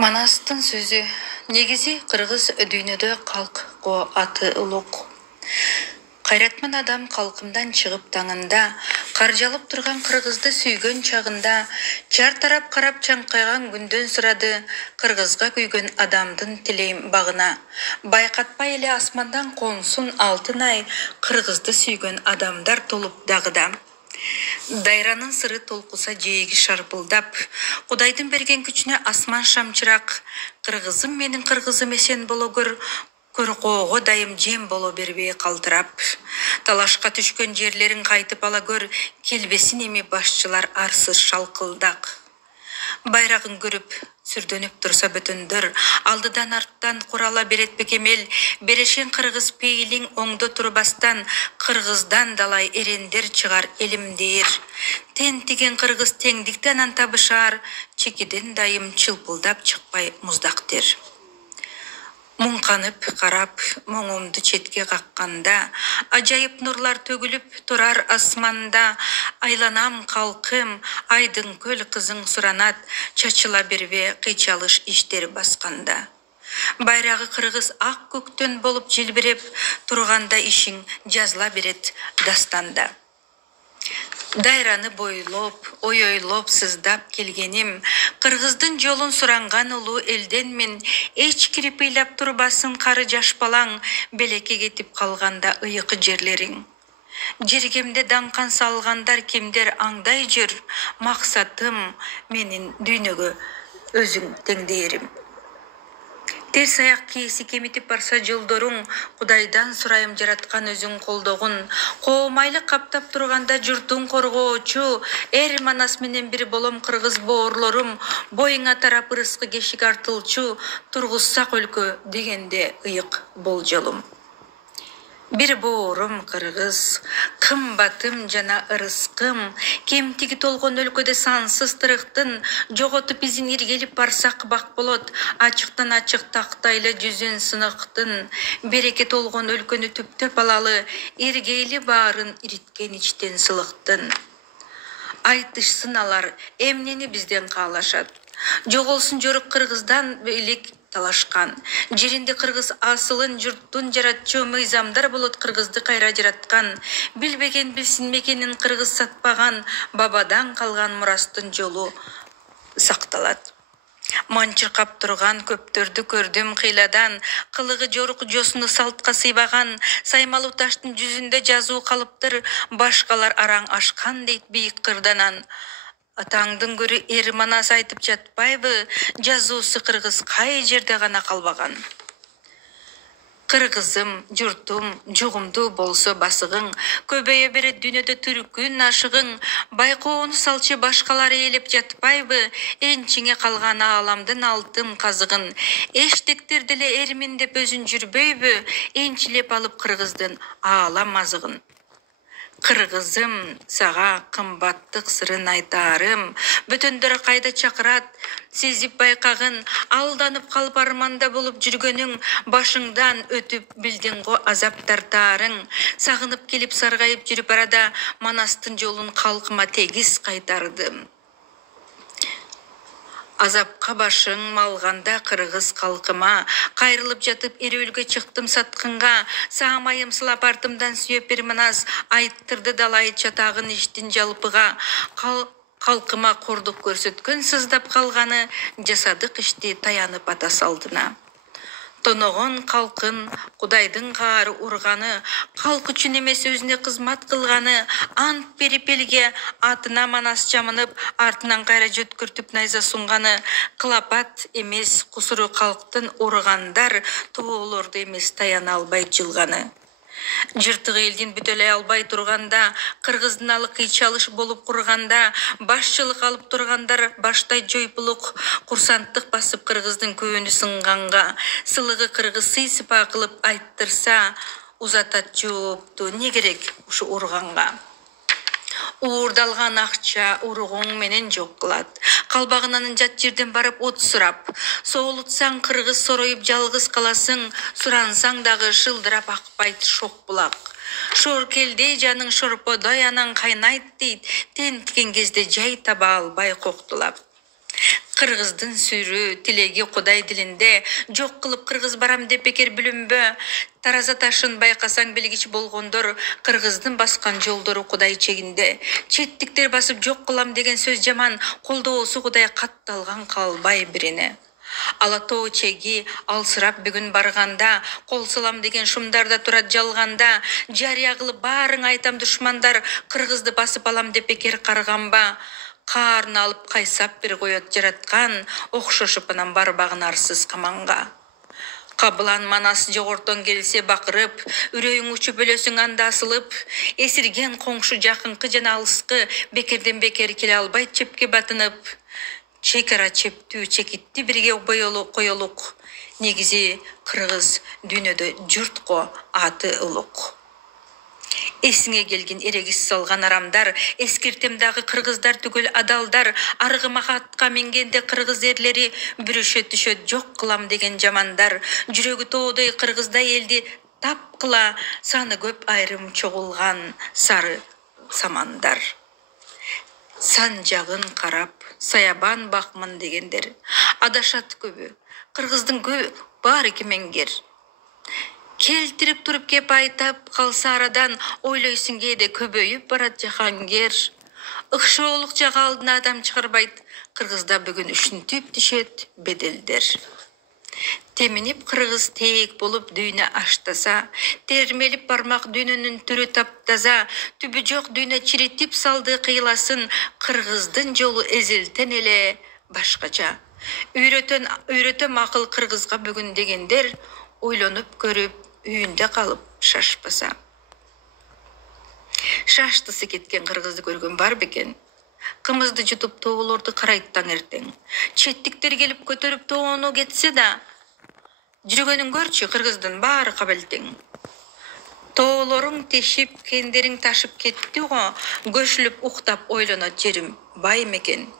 Манастың сөзі, негізі қырғыз дүйнөдө қалқ қо аты ұлық. Қайратман адам қалқымдан шығып таңында, қаржалып тұрған қырғызды сүйген чағында, чар тарап қарап чаңқайған күнден сұрады, қырғызға күйген адамдың тілейм бағына. Байқатпай еле асмандан қонсын алтын ай, қырғызды сүйген адамдар толып дағыда. Дайранын сыры толқуса жейгі шарпылдап, Құдайдың берген күчіне асман шамчырақ, қырғызым менің қырғызым есен болу көр қоғы дайым жем болу бербей қалтырап. Талашқа түшкен жерлерін қайтып ала көр, келбесін еме басшылар арсыз шалқылдақ. Байрағын көріп, сүрдөніп тұрса бүтіндір, алдыдан арттан құрала берет бекемел, берешен қырғыз пейлің оңды тұрбастан, қырғыздан далай ерендер шығар елімдейір. Тен теген қырғыз теңдіктен антабышар, чекеден дайым чылпылдап шықпай мұздақтер. Мұңқанып қарап, мұңымды четке қаққанда, ажайып нұрлар төгіліп тұрар асманда, айланам қалқым, айдың көл қызың сұранат, чачыла бербе қичалыш іштер басқанда. Байрағы қырғыз ақ көктен болып желбіреп, тұрғанда ішің жазла берет дастанда. Дайраны бойлоп, ойойлоп сыздап келгенім, қырғыздың жолын сұранған ұлу елден мен, эч кіріпейлап тұрбасын қары жашпалаң, белеке кетіп қалғанда ұйықы жерлерің. Жергемде даңқан салғандар кемдер аңдай жүр, мақсатым менің дүйнөгө өзің теңдейірім. Терс аяқ кейсі кеметіп барса жолдорың, Құдайдан сұрайым жаратқан өзің қолдығын. Қоумайлы қаптап тұрғанда жұртың қорғоочу, әр манас менен бір болым қырғыз боғырларым, бойыңа тарап ырысқы кешік артылчу, тұрғызсақ өлкө дегенде ұйық бол жолым. Bir boğurum kırgız, kımbatım jana ırıskım, kemtigi tolgon өлкөдө sansız tırıktın, jogotup izin irgelip barsak bak bolot, açıktan açık taqtaylı жүзүн sınıktın, bereke tolgon өлкөнү түптөп алалы, irgeyli барын irиткен içten сылыктын. Айтышсын алар, эмнени бизден каалашат, жоголсун жорук кыргыздан бийлик талашкан. Жеринде кыргыз асылын журттун жаратчу мыйзамдар болот кыргызды кайра жараткан. Билбеген билсин мекенин кыргыз сатпаган, бабадан калган мурастын жолу сакталат. Манчыркап турган көптөрдү көрдүм кыйладан, кылыгы жорук жосуну салтка сыйбаган, саймалуу таштын жүзүндө жазуу калыптыр, башкалар араң ашкан дейт бийик кырданан. Атаңдың көрі эр манас айтып жатпайбы, жазуысы кыргыз кай жерде гана калбаган. Кыргызым, журтум, жугумду болсо басыгың, көбөйө берет дүйнөдө түркүн ашыгың, байкоону салчы башкалар ээлеп жатпайбы, энчиңе калган ааламдын алтын казыгын, эштектер деле эрмин деп өзүн жүрбөйбү, энчилеп алып кыргыздын аалам азыгын. Кыргызым, сага кымбаттык сырын айтарым, бүтөндөр кайда чакырат, сезип байкагын, алданып калып арманда болуп жүргөнүң, башыңдан өтүп билдиң го азап тартарың, сагынып келип саргайып жүрүп арада, манастын жолун калкыма тегиз кайтардым. Азапқа башың малғанда кыргыз калкыма, кайрылып жатып эрөөлгө чыктым саткынга, саамайым сылап артымдан сүйөп бир манас, айттырды далай чатагын иштин жалпыга, калкыма кордук көрсөткөн сыздап калганы, жасадык ишти таянып ата салдына. Тоногон калкын, Кудайдын каары урганы, калк үчүн эмес өзүнө кызмат кылганы, ант берип элге атына манас жамынып, артынан кайра жөткүртүп найза сунганы, кылапат эмес кусуру калктын ургандар, тоолорду эмес таяна албай жылганы. Жыртык элдин бүтөлөй албай турганда, кыргыздын алы кыйчалыш болуп курганда, башчылык алып тургандар баштай жойпулук, курсанттык басып кыргыздын көөнү сынганга, сылыгы кыргыз сый-сыпа кылып айттырса, узатат жоопту не керек ушу урганга. Уурдалган акча ургуң менен жок кылат. Калбагынан жат жерден барып от сурап, соолутсаң кыргыз сороюп жалгыз каласың, сурансаң дагы шылдырап акпайт шок булак. Шор келдей жаның шорподой анан кайнайт дейт, тенткен кезде жай таба албай коктулап. Кыргыздын сүрү тилеги Кудай дилинде жок кылып кыргыз барам деп бекер бүлүнбө. Тараза ташын байкасаң билгич болгондор, кыргыздын баскан жолдору Кудай чегинде. Четтиктер басып жок кылам деген сөз жаман, колдоосу Кудай катталган калбай бирине. Алатоо чеги алсырап бүгүн барганда, кол салам деген шумдарда турат жалганда, жарыя кылып баарың айтам душмандар, кыргызды басып алам деп бекер карганба. Карын алып кайсап бир коет жараткан, окшошуп анан барбагын арсыз каманга. Кабылан манас жогортон келсе бакырып, үрөйүң учуп өлөсүң анда асылып, эсирген коңшу жакынкы жана алыскы, бекерден бекер келе албайт чепке батынып. Чекара чептүү чекитти бирге коелук. Негизи кыргыз дүйнөдө журтко аты улук. Эсиңе келген эрегис салган арамдар, эскиртем дагы кыргыздар түгүл адалдар, аргымак атка мингенде кыргыз эрлери бүрүшөт түшөт жок кылам деген жамандар, жүрөгү тоодой кыргыздай элди тапкыла, саны көп айрым чогулган сары самандар. Сан жагын карап, саябан бакмын дегендер, адашат көбү, кыргыздын баары кеменгер. Келтирип туруп кеп айтап калса арадан, ойлойсуң кээде көбөйүп барат жахангер. Ыкшоолук жага алдына адам чыгарбайт, кыргызда бүгүн үшүнтүп түшөт беделдер. Теминип кыргыз тээк болуп дүйнө аштаса, термелип бармак дүйнөнүн түрү таптаза, түбү жок дүйнө чиритип салды кыйласын, кыргыздын жолу эзелтен эле башкача. Үйрөтөм акыл кыргызга бүгүн дегендер, ойлонуп көрүп үйүндө калып шашпаса. Шаштысы кеткен кыргызды көргөн бар бекен. Кымызды жутуп тоолорду карайт таң эртең. Четтиктер келип көтөрүп тоону кетсе да, жүргөнүн көрчү кыргыздын баары кабелтең. Тоолоруң тешип, кендериң ташып кетти го, көшүлүп уктап ойлонот жерим бай мекен.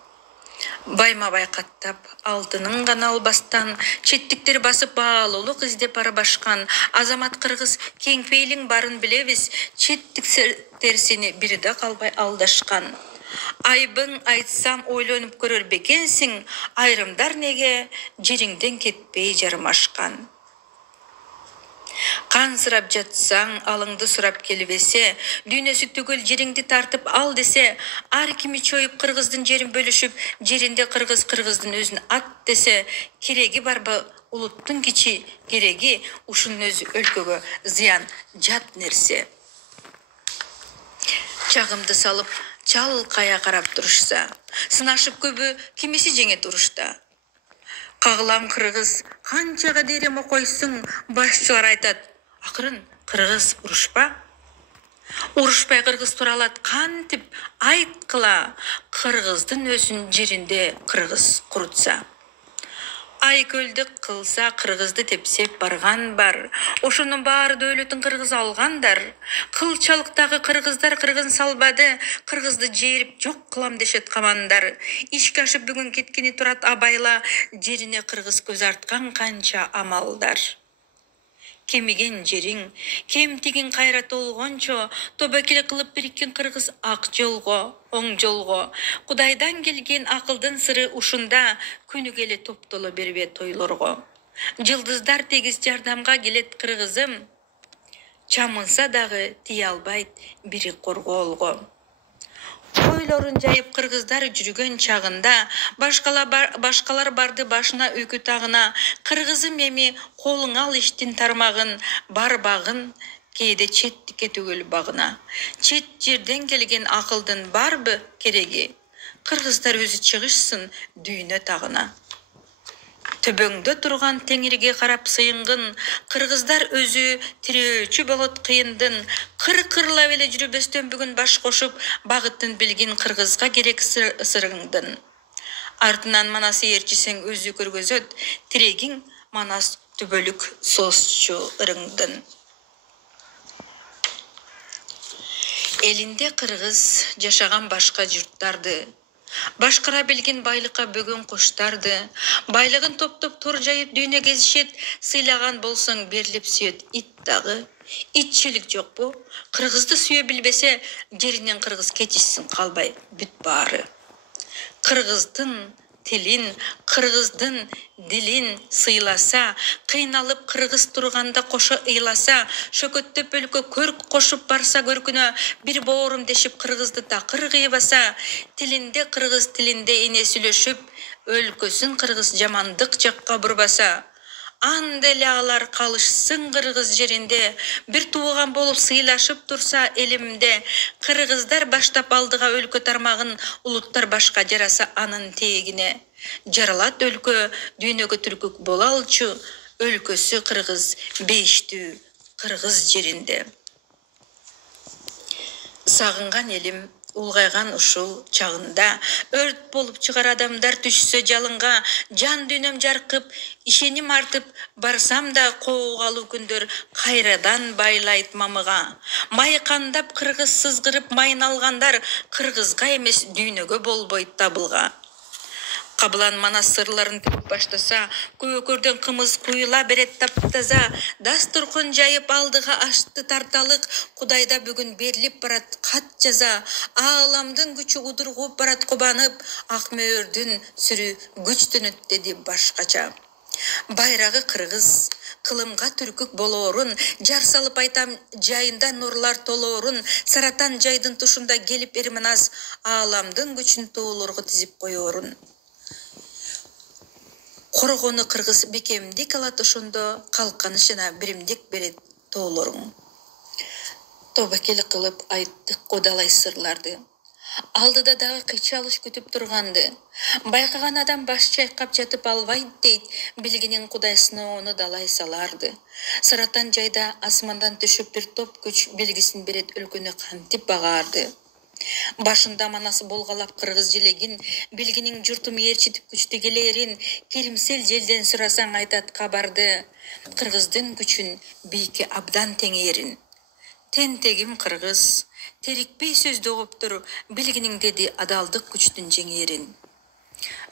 Байма байкаттап, алтынын гана албастан, четтиктер басып баалуулук издеп арбашкан, азамат кыргыз кеңпейлиң барын билебиз, четтиктер сени бирде калбай алдашкан. Айбың айтсам ойлонуп көрөр бекенсиң, айрымдар неге жериңден кетпей жармашкан. Кансырап жатсаң, алыңды сурап келбесе, дүйнөсү түгүл жериңди тартып ал десе, ар кими чоюп кыргыздын жерин бөлүшүп, жеринде кыргыз кыргыздын өзүн ат десе, кереги барбы улуттун кичи кереги, ушунун өзү өлкөгө зыян жат нерсе. Чагымды салып, чал кая карап турушса, сынашып көбү кимиси жеңет урушта. Кагылам кыргыз, канчага деремо койсуң, башчылар айтат, акырын кыргыз урушпа. Урушпай кыргыз туралат кантип айткыла, кыргыздын өзүн жеринде кыргыз курутса. Айкөлдүк кылса кыргызды тепсеп барган бар, ошонун баары дөөлөтүн кыргыз алгандар. Кылчалыктагы кыргыздар кыргыз салбады, кыргызды жээрип жок кылам дешет камандар. Ишке ашып бүгүн кеткени турат абайла, жерине кыргыз көз арткан канча амалдар. Кемиген жериң, кемтигин кайра толгончо, тобокел кылып бириккен кыргыз ак жолго, оң жолго. Кудайдан келген акылдын сыры ушунда, күнү келе топтоло бербе тойлорго. Жылдыздар тегиз жардамга келет кыргызым, чамынса дагы тие албайт бири коргоолго. Ойлорун жайып кыргыздар жүргөн чагында, башкалар барды башына үйкү тагына, кыргызым эми колуңа ал иштин тармагын, барбагын кээде четтикке түгүл багына. Чет жерден келген акылдын барбы кереги, кыргыздар өзү чыгышсын дүйнө тагына. Төбөңдө турган теңирге карап сыйынгын, кыргыздар өзү тирөөчү болот кыйындын, кыр-кырлап эле жүрбөстөн бүгүн баш кошуп, багытын билгин кыргызга керек сырыңдын. Артынан манас ээрчисең өзү көргөзөт, тирегиң манас түбөлүк соосчу ырыңдын. Элинде кыргыз жашаган башка журттарды, башкара билген байлыкка бүгүн куштарды, байлыгын топтоп тор жайып дүйнө кезишет, сыйлаган болсоң берилип сүйөт ит дагы. Итчилик жокпу? Кыргызды сүйө билбесе, жеринен кыргыз кетишсин калбай бүт баары. Кыргыздын тилин, кыргыздын дилин сыйласа, кыйналып кыргыз турганда кошо ыйласа, шөкөттөп өлкө көрк кошуп барса көркүнө, бир боорум дешип кыргызды такыр кыйбаса, тилинде кыргыз тилинде эне сүйлөшүп, өлкөсүн кыргыз жамандык жакка бурбаса, анделе алар калышсын кыргыз жеринде, бир тууган болуп сыйлашып турса элимде, кыргыздар баштап алдыга өлкө тармагын, улуттар башка жараса анын тегине. Жаралат өлкө, дүйнөгө түркүк бола алчу, өлкөсү кыргыз, бейиштүү кыргыз жеринде. Сагынган элим, улгайган ушул чагында, өрт болуп чыгар адамдар түшсө жалынга, жан дүйнөм жаркып, ишеним артып, барсам да коогалуу күндөр кайрадан байлайт мамыга. Майкандап кыргыз сызгырып майын алгандар, кыргызга эмес дүйнөгө болбойт табылга. Кабылан манас сырларын төгүп баштаса, көкөрдөн кымыз куюла берет таптаза, дастуркун жайып алдыга ашты тарталык, Кудайда бүгүн берилип барат кат жаза, ааламдын күчү удургуп барат кубанып, ак мөөрдүн сүрү күчтөнөт деди башкача. Байрагы кыргыз, кылымга түркүк болоорун, жар салып айтам жайында нурлар толоорун, саратан жайдын тушунда келип эрменаз, ааламдын күчүн тоолорго тизип коёорун. Коргону кыргыз бекемдик алат ошондо, калканышына биримдик берет тоолоруң. Тобакел кылып айттык кодалай сырларды. Алдыда дагы кыйчалыш күтүп турганды. Байкаган адам баш чайкап жатып албайт дейт, билгенин кудайсына ону далай саларды. Саратан жайда асмандан түшүп бир топ күч белгисин берет өлкөнү кантип багарды. Башында манасы болгалап кыргыз желегин, билгинин журтум ээрчитип күчтү келерин, керимсел желден сурасаң айтат кабарды, кыргыздын күчүн бийикке абдан теңээрин. Тентегим кыргыз, терикпей сөздү угуптур, билгинин деди адалдык күчтүн жеңээрин.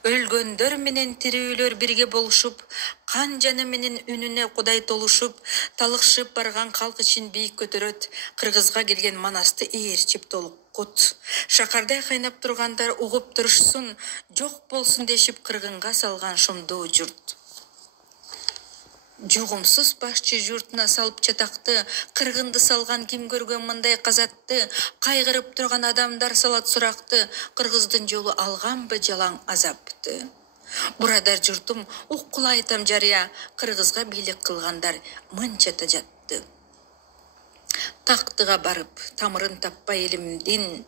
Өлгөндөр менен тирүүлөр бирге болушуп, кан жаны менен үнүнө Кудай толушуп, талыкшып барган калк ичин бийик көтөрөт, кыргызга келген манасты ээрчип толуккут. Шакардай кайнап тургандар угуп турушсун, жок болсун дешип кыргынга салган шумдуу журт. Жугумсуз башчы журтуна салып чатакты, кыргынды салган ким көргөн мындай казатты, кайгырып турган адамдар салат суракты, кыргыздын жолу алганбы жалаң азапты. Бурадар журтум, уккула айтам жарыя, кыргызга бийлик кылгандар мынча жатты. Тактыга барып, тамырын таппай элимдин,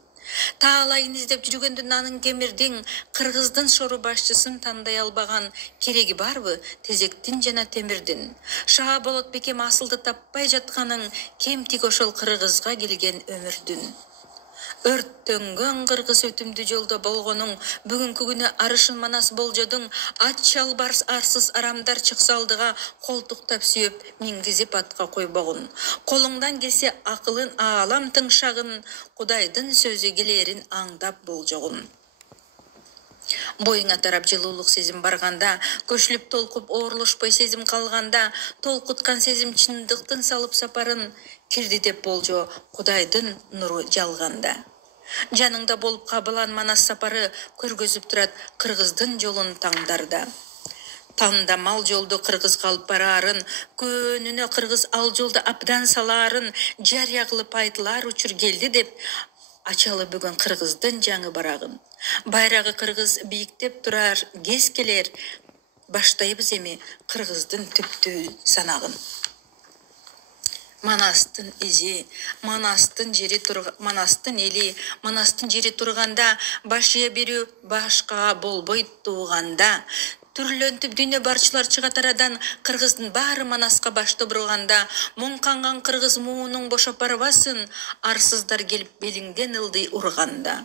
таалайын издеп жүргөндүн анын кемирдин, кыргыздын шору башчысын тандай албаган, кереги барбы тезектин жана темирдин. Шаа болот бекем асылды таппай жатканын, кемтик ошол кыргызга келген өмүрдүн. Өрттөнгөн кыргыз өтүмдүү жолдо болгонуң, бүгүнкү күнү арышын манас болжодуң, ат чалбар арсыз арамдар чыкса алдыга, колтуктап сүйөп, мингизип атка койбогун. Колуңдан келсе акылын аалам тыңшагын, Кудайдын сөзү келерин аңдап болжогун. Боюңа тарап жылуулук сезим барганда, көчүлүп толкуп оорулушпой сезим калганда, толкуткан сезим чындыктын салып сапарын, кирди деп болжо Кудайдын нуру жалганда. Жаныңда болуп кабылан манас сапары, көргөзүп турат кыргыздын жолун таңдарда. Тандамал жолду кыргызга алып бараарын, көнүнө кыргыз ал жолду абдан салаарын, жарыя кылып айтылар учур келди деп, ачалы бүгүн кыргыздын жаңы барагын. Байрагы кыргыз бийиктеп турар кез келер, баштайбыз эми кыргыздын түптүү санагын. Манастын изи, манастын эли, манастын жери турганда, баш ие берүү башкага болбойт тууганда, түрлөнтүп дүйнө барчылар чыгат арадан, кыргыздын баары манаска башты бурганда, муңканган кыргыз муунуң бошоп барбасын, арсыздар келип белиңден ылдый урганда.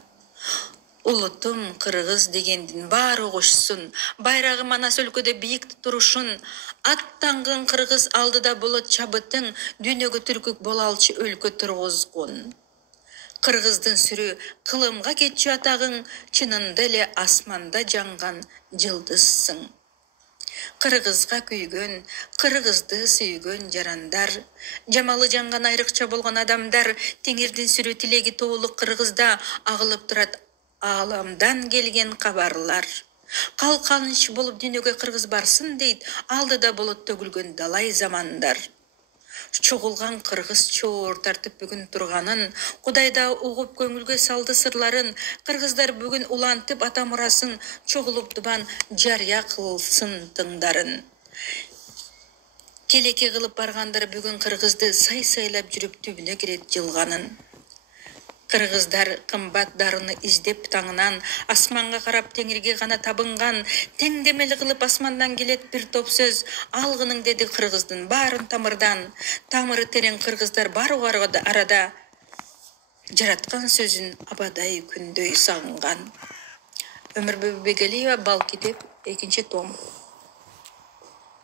Улутум кыргыз дегендин баары угушсун, байрагы манас өлкөдө бийик турушун, аттангын кыргыз алдыда болот чабытың, дүйнөгө түркүк бола алчу өлкө тургузгун. Кыргыздын сүрү кылымга кетчү атагың, чынында эле асманда жанган жылдызсың. Кыргызга күйгөн, кыргызды сүйгөн жарандар, жамалы жанган айрыкча болгон адамдар, теңирдин сүрү тилеги тоолук кыргызда агылып турат ааламдан келген кабарлар. Қалқаныш болып дүниеге қырғыз барсын дейд, алдыда болот төгілген далай замандар. Чоғылған қырғыз чор тартып бүгін тұрғанын, Құдайда оғып көңілге салды сырларын, қырғыздар бүгін улантып атамырасын, чоғылып дұбан жария қылсын тыңдарын. Келеке қылып барғандар бүгін қырғызды сай-сайлап жүріп түбіне керет жылғанын. Қырғыздар қымбат дарыны издеп таңынан, асманға қарап теңірге ғана табынған, теңдемел қылып асмандан келет бір топ сөз, алғының деді қырғыздың барын тамырдан. Тамыры терең қырғыздар бар арада, жаратқан сөзін абадай күндөй сағынған. Өмір Бөбегелиева, Бал кетеп, 2 том.